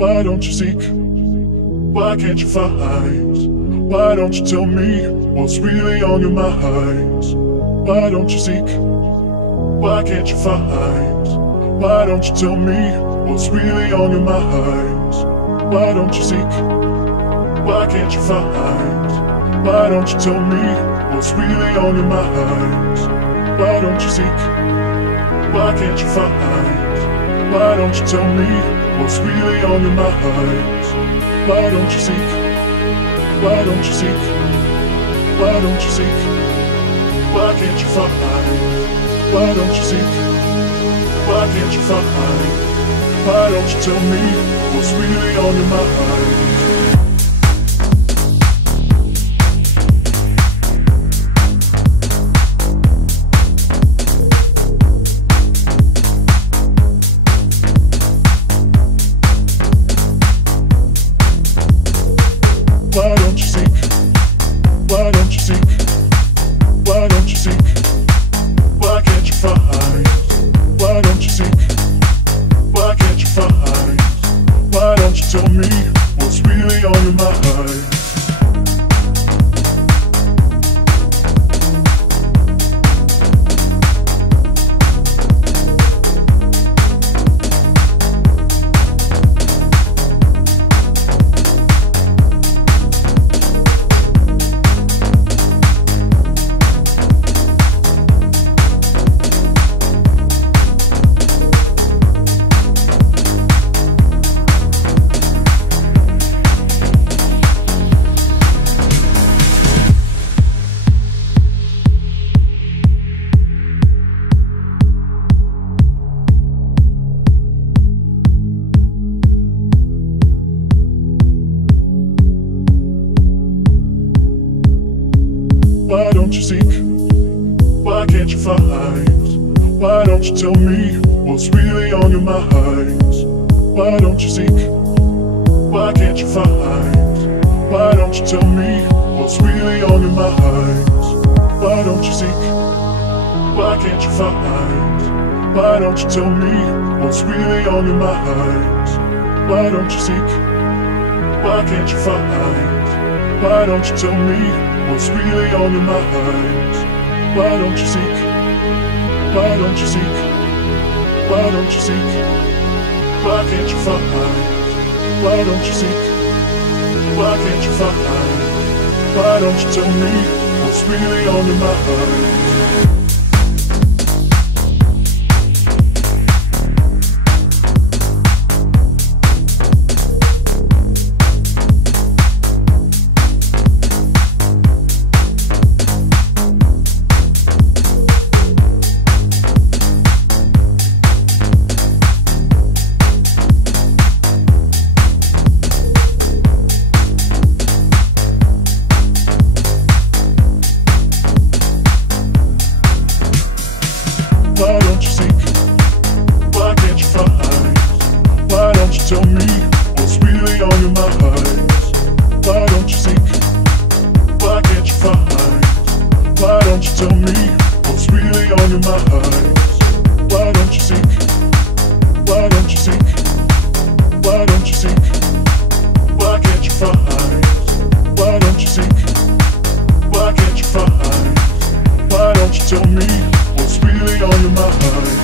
Why don't you seek? Why can't you find? Why don't you tell me what's really on your mind? Why don't you seek? Why can't you find? Why don't you tell me what's really on your mind? Why don't you seek? Why can't you find? Why don't you tell me what's really on your mind? Why don't you seek? Why can't you find? Why don't you tell me what's really on your mind? Why don't you seek? Why don't you seek? Why don't you seek? Why can't you find? Why don't you seek? Why can't you find? Why don't you tell me what's really on your mind? Why don't you seek? Why don't you seek? Why don't you seek? Why can't you find? Why don't you seek? Why can't you find? Why don't you tell me what's really on your mind? Why don't you seek? Why can't you find? Why don't you tell me what's really on your mind? Why don't you seek? Why can't you find? Why don't you tell me what's really on your mind? Why don't you seek? Why can't you find? Why don't you tell me what's really on your mind? Why don't you seek? Why can't you find? Why don't you tell me what's really on your mind? Why don't you seek? Why don't you seek? Why don't you seek? Why can't you find? Why don't you seek? Why can't you find? Why don't you tell me what's really on your mind? Why don't you seek? Why can't you find? Why don't you tell me what's really on your mind? Why don't you seek? Why can't you find? Why don't you tell me what's really on your mind? Why don't you seek? Why don't you seek? Why don't you seek? Why can't you find? Why don't you seek? Why can't you find? Why don't you tell me what's really on your mind?